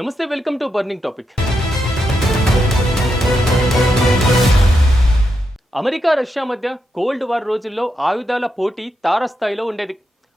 నమస్తే, welcome to burning topic. America Russia మధ్య cold war రోజుల్లో ఆయుధాల పోటీ తారస్థాయిలో ఉండేది.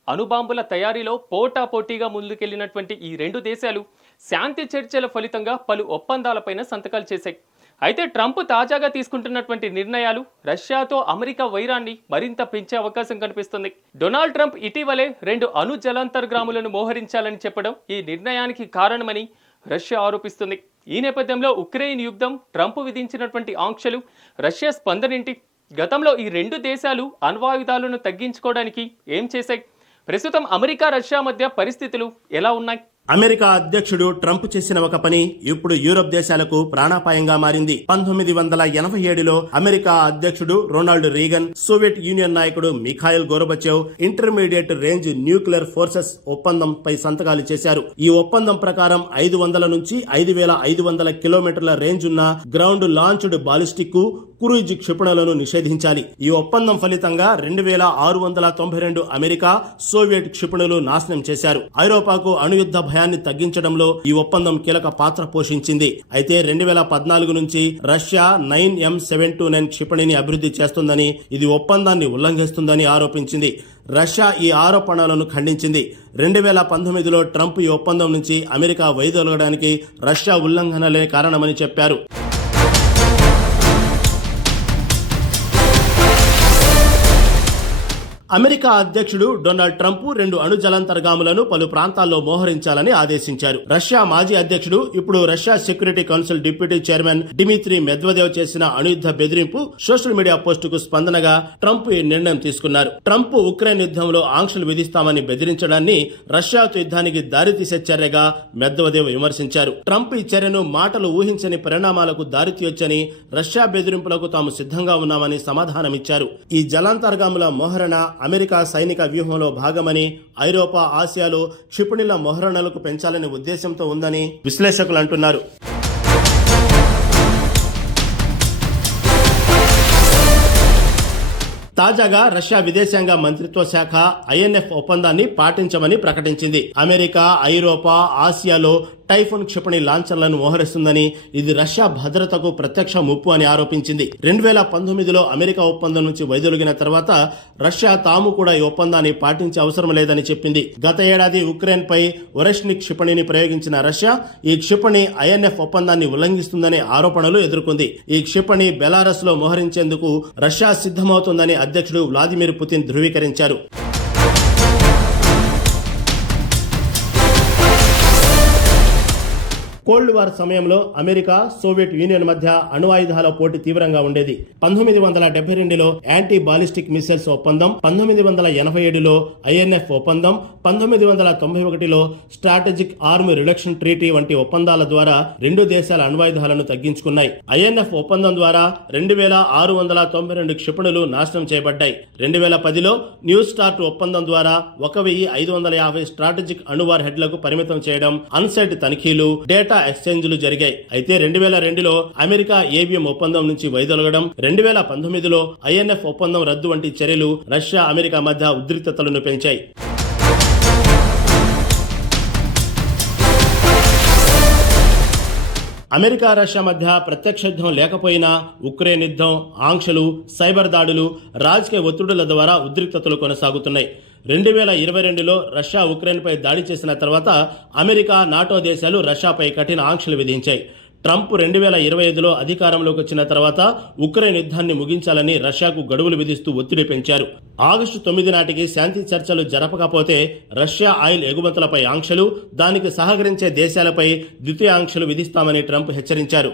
అణుబాంబుల తయారీలో పోటాపోటీగా ముందుకెళ్లినటువంటి ఈ రెండు దేశాలు శాంతి చర్చల ఫలితంగా పలు ఒప్పందాలపైన సంతకాలు చేశాయి. అయితే ట్రంప్ తాజాగా తీసుకుంటున్నటువంటి నిర్ణయాలు రష్యాతో అమెరికా వైరాన్ని మరింత పెంచే అవకాశం కనిపిస్తుంది. డొనాల్డ్ ట్రంప్ ఇటీవలే 2 అణు జలాంతర్గాములను మోహరించాలని చెప్పడం ఈ నిర్ణయానికి కారణమని రష్యా ఆరోపిస్తుంది. ఈ నేపథ్యంలో ఉక్రెయిన్ యుద్ధం, ట్రంప్ విధించినటువంటి ఆంక్షలు, రష్యా స్పందనేంటి? గతంలో ఈ రెండు దేశాలు అణ్వాయుధాలను తగ్గించుకోవడానికి ఏం చేశాయి? ప్రస్తుతం అమెరికా రష్యా మధ్య పరిస్థితులు ఎలా ఉన్నాయి? అమెరికా అధ్యక్షుడు ట్రంప్ చేసిన ఒక పని ఇప్పుడు యూరప్ దేశాలకు ప్రాణాపాయంగా మారింది. 1987లో అమెరికా అధ్యక్షుడు రొనాల్డ్ రీగన్, సోవియట్ యూనియన్ నాయకుడు Mikhail Gorbachev intermediate range nuclear forces ఒప్పందంపై సంతకాలు చేశారు. ఈ ఒప్పందం ప్రకారం 500 నుంచి 5500 కిలోమీటర్ల రేంజ్ ఉన్న గ్రౌండ్ లాంచ్డ్ బాలిస్టిక్ క్రూయిజ్ క్షిపణులను నిషేధించాలి. ఈ ఒప్పందం ఫలితంగా 2692 అమెరికా, సోవియట్ క్షిపణులు నాశనం చేశారు. ఐరోపాకు అణుయుద్ధ భయాన్ని తగ్గించడంలో ఈ ఒప్పందం కీలక పాత్ర పోషించింది. అయితే 2014 నుంచి రష్యా 9M729 క్షిపణిని అభివృద్ధి చేస్తుందని, ఇది ఒప్పందాన్ని ఉల్లంఘిస్తుందని ఆరోపించింది. రష్యా ఈ ఆరోపణలను ఖండించింది. 2019లో ట్రంప్ ఈ ఒప్పందం నుంచి అమెరికా వైదొలగడానికి రష్యా ఉల్లంఘనలే కారణమని చెప్పారు. అమెరికా అధ్యక్షుడు డొనాల్డ్ ట్రంప్ 2 అణు జలాంతర్గాములను పలు ప్రాంతాల్లో మోహరించాలని ఆదేశించారు. రష్యా మాజీ అధ్యక్షుడు, ఇప్పుడు Russia security council deputy chairman Dmitry Medvedev చేసిన అణుయుద్ధ బెదిరింపు సోషల్ మీడియా పోస్టుకు స్పందనగా ట్రంప్ ఈ నిర్ణయం తీసుకున్నారు. ట్రంప్ ఉక్రెయిన్ యుద్ధంలో ఆంక్షలు విధిస్తామని బెదిరించడాన్ని రష్యాతో యుద్ధానికి దారితీసే చర్యగా మెద్వదేవ్ విమర్శించారు. ట్రంప్ ఈ చర్యను మాటలు ఊహించని పరిణామాలకు దారితీయొచ్చని, రష్యా బెదిరింపులకు తాము సిద్ధంగా ఉన్నామని సమాధానమిచ్చారు. ఈ జలాంతర్గాముల మోహరణ అమెరికా సైనిక వ్యూహంలో భాగమని, ఐరోపా, ఆసియాలో క్షిపణుల మోహరణలకు పెంచాలనే ఉద్దేశంతో ఉందని విశ్లేషకులు అంటున్నారు. తాజాగా రష్యా విదేశాంగ మంత్రిత్వ శాఖ ఐఎన్ఎఫ్ ఒప్పందాన్ని పాటించమని ప్రకటించింది. అమెరికా, ఐరోపా, ఆసియాలో టైఫూన్ క్షిపణి లాంఛర్లను మోహరిస్తుందని, ఇది రష్యా భద్రతకు ప్రత్యక్ష ముప్పు అని ఆరోపించింది. 2019లో అమెరికా ఒప్పందం నుంచి వైదొలిగిన తర్వాత రష్యా తాము కూడా ఈ ఒప్పందాన్ని పాటించే అవసరం లేదని చెప్పింది. గత ఏడాది ఉక్రెయిన్ పై ఒరెష్నిక్ క్షిపణిని ప్రయోగించిన రష్యా ఈ క్షిపణి ఐఎన్ఎఫ్ ఒప్పందాన్ని ఉల్లంఘిస్తుందనే ఆరోపణలు ఎదుర్కొంది. ఈ క్షిపణి బెలారస్ లో మోహరించేందుకు రష్యా సిద్ధమవుతుందని అధ్యక్షుడు వ్లాదిమిర్ పుతిన్ ధృవీకరించారు. కోల్డ్ వార్ సమయంలో అమెరికా, సోవియట్ యూనియన్ మధ్య అణువాయుధాల పోటీ తీవ్రంగా ఉండేది. 1972లో యాంటీ బాలిస్టిక్ మిసైల్స్ ఒప్పందం, 1987లో ఐఎన్ఎఫ్ ఒప్పందం, 1991లో స్ట్రాటజిక్ ఆర్మ్ రిడక్షన్ ట్రీటీ వంటి ఒప్పందాల ద్వారా రెండు దేశాల అణ్వాయుధాలను తగ్గించుకున్నాయి. ఐఎన్ఎఫ్ ఒప్పందం ద్వారా 2692 క్షిపణులు నాశనం చేయబడ్డాయి. 2010లో న్యూ స్టార్ట్ ఒప్పందం ద్వారా 1550 స్ట్రాటజిక్ అణువార్ హెడ్లకు పరిమితం చేయడం, అన్సైట్ తనిఖీలు, డేటా ఎక్స్చేంజ్లు జరిగాయి. అయితే 2002లో అమెరికా ఏబిఎం ఒప్పందం నుంచి వైదొలగడం, 2019లో ఐఎన్ఎఫ్ ఒప్పందం రద్దు వంటి చర్యలు రష్యా, అమెరికా మధ్య ఉద్రిక్తతలను పెంచాయి. అమెరికా, రష్యా మధ్య ప్రత్యక్ష యుద్ధం లేకపోయినా ఉక్రెయిన్ యుద్ధం, ఆంక్షలు, సైబర్ దాడులు, రాజకీయ ఒత్తిడుల ద్వారా ఉద్రిక్తతలు కొనసాగుతున్నాయి. 2022లో రష్యా ఉక్రెయిన్పై దాడి చేసిన తర్వాత అమెరికా, నాటో దేశాలు రష్యాపై కఠిన ఆంక్షలు విధించాయి. ట్రంప్ 2025లో అధికారంలోకి వచ్చిన తర్వాత ఉక్రెయిన్ యుద్ధాన్ని ముగించాలని రష్యాకు గడువులు విధిస్తూ ఒత్తిడి పెంచారు. ఆగస్టు 9 నాటికి శాంతి చర్చలు జరపకపోతే రష్యా ఆయిల్ ఎగుమతులపై ఆంక్షలు, దానికి సహకరించే దేశాలపై ద్వితీయ ఆంక్షలు విధిస్తామని ట్రంప్ హెచ్చరించారు.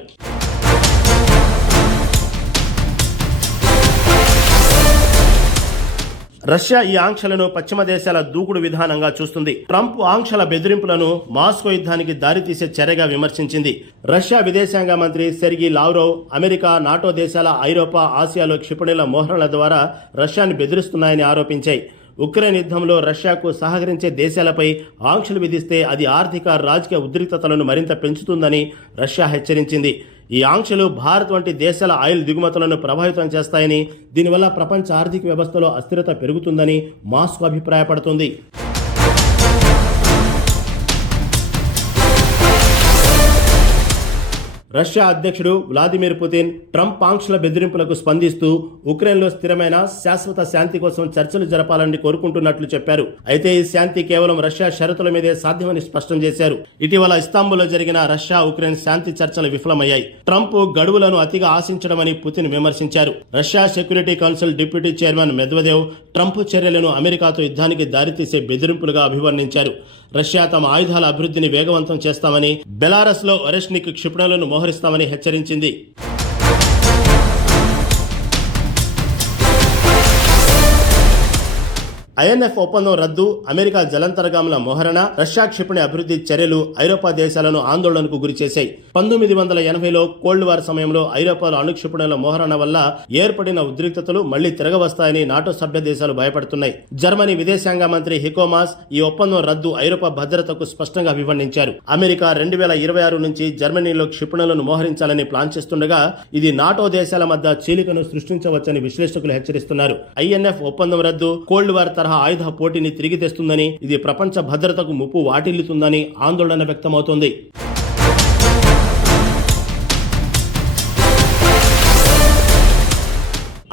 రష్యా ఈ ఆంక్షలను పశ్చిమ దేశాల దూకుడు విధానంగా చూస్తుంది. ట్రంప్ ఆంక్షల బెదిరింపులను మాస్కో యుద్ధానికి దారితీసే చర్యగా విమర్శించింది. రష్యా విదేశాంగ మంత్రి సెర్గీ లావ్రోవ్ అమెరికా, నాటో దేశాల ఐరోపా, ఆసియాలో క్షిపణుల మోహరణల ద్వారా రష్యాను బెదిరిస్తున్నాయని ఆరోపించాయి. ఉక్రెయిన్ యుద్ధంలో రష్యాకు సహకరించే దేశాలపై ఆంక్షలు విధిస్తే అది ఆర్థిక, రాజకీయ ఉద్రిక్తతలను మరింత పెంచుతుందని రష్యా హెచ్చరించింది. ఈ ఆంక్షలు భారత్ వంటి దేశాల ఆయిల్ దిగుమతులను ప్రభావితం చేస్తాయని, దీనివల్ల ప్రపంచ ఆర్థిక వ్యవస్థలో అస్థిరత పెరుగుతుందని మాస్కో అభిప్రాయపడుతుంది. రష్యా అధ్యక్షుడు వ్లాదిమిర్ పుతిన్ ట్రంప్ ఆంక్షల బెదిరింపులకు స్పందిస్తూ ఉక్రెయిన్లో స్థిరమైన శాశ్వత శాంతి కోసం చర్చలు జరపాలని కోరుకుంటున్నట్లు చెప్పారు. అయితే ఈ శాంతి కేవలం రష్యా షరతుల మీదే సాధ్యమని స్పష్టం చేశారు. ఇటీవల ఇస్తాంబుల్లో జరిగిన రష్యా ఉక్రెయిన్ శాంతి చర్చలు విఫలమయ్యాయి. ట్రంప్ గడువులను అతిగా ఆశించడమని పుతిన్ విమర్శించారు. Russia security council deputy chairman Medvedev Trump చర్యలను అమెరికాతో యుద్ధానికి దారితీసే బెదిరింపులుగా అభివర్ణించారు. రష్యా తమ ఆయుధాల అభివృద్ధిని వేగవంతం చేస్తామని, బెలారస్ లో ఒరెష్నిక్ క్షిపణులను మోహరిస్తామని హెచ్చరించింది. ఐఎన్ఎఫ్ ఒప్పందం రద్దు, అమెరికా జలంతర్గాముల మోహరణ, రష్యా క్షిపణి అభివృద్ధి చర్యలు ఐరోపా దేశాలను ఆందోళనకు గురిచేశాయి. 1980లో కోల్డ్ వార్ సమయంలో ఐరోపాలో అణు క్షిపణుల మోహరణ వల్ల ఏర్పడిన ఉద్రిక్తతలు మళ్లీ తిరగవస్తాయని నాటో సభ్య దేశాలు భయపడుతున్నాయి. జర్మనీ విదేశాంగ మంత్రి హికో మాస్ ఈ ఒప్పందం రద్దు ఐరోపా భద్రతకు స్పష్టంగా అభివర్ణించారు. అమెరికా 2026 నుంచి జర్మనీలో క్షిపణులను మోహరించాలని ప్లాన్ చేస్తుండగా ఇది నాటో దేశాల మధ్య చీలికను సృష్టించవచ్చని విశ్లేషకులు హెచ్చరిస్తున్నారు. ఐఎన్ఎఫ్ ఒప్పందం రద్దు కోల్డ్ వార్ తరహా ఆయుధ పోటీని తిరిగి తెస్తుందని, ఇది ప్రపంచ భద్రతకు ముప్పు వాటిల్లుతుందని ఆందోళన వ్యక్తమవుతోంది.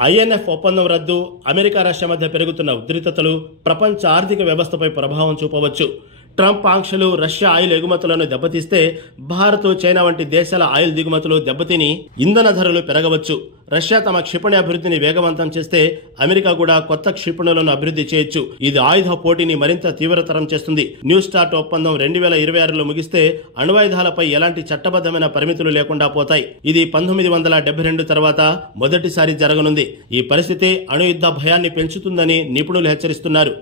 ఐఎన్ఎఫ్ ఒప్పందం రద్దు, అమెరికా రష్యా మధ్య పెరుగుతున్న ఉద్రిక్తతలు ప్రపంచ ఆర్థిక వ్యవస్థపై ప్రభావం చూపవచ్చు. ట్రంప్ ఆంక్షలు రష్యా ఆయిల్ ఎగుమతులను దెబ్బతీస్తే భారత్, చైనా వంటి దేశాల ఆయిల్ దిగుమతులు దెబ్బతిని ఇంధన ధరలు పెరగవచ్చు. రష్యా తమ క్షిపణి అభివృద్ధిని వేగవంతం చేస్తే అమెరికా కూడా కొత్త క్షిపణులను అభివృద్ధి చేయొచ్చు. ఇది ఆయుధ పోటీని మరింత తీవ్రతరం చేస్తుంది. న్యూ స్టార్ట్ ఒప్పందం 2026లో ముగిస్తే అణ్వాయుధాలపై ఎలాంటి చట్టబద్ధమైన పరిమితులు లేకుండా పోతాయి. ఇది 1972 తర్వాత మొదటిసారి జరగనుంది. ఈ పరిస్థితి అణుయుద్ధ భయాన్ని పెంచుతుందని నిపుణులు హెచ్చరిస్తున్నారు.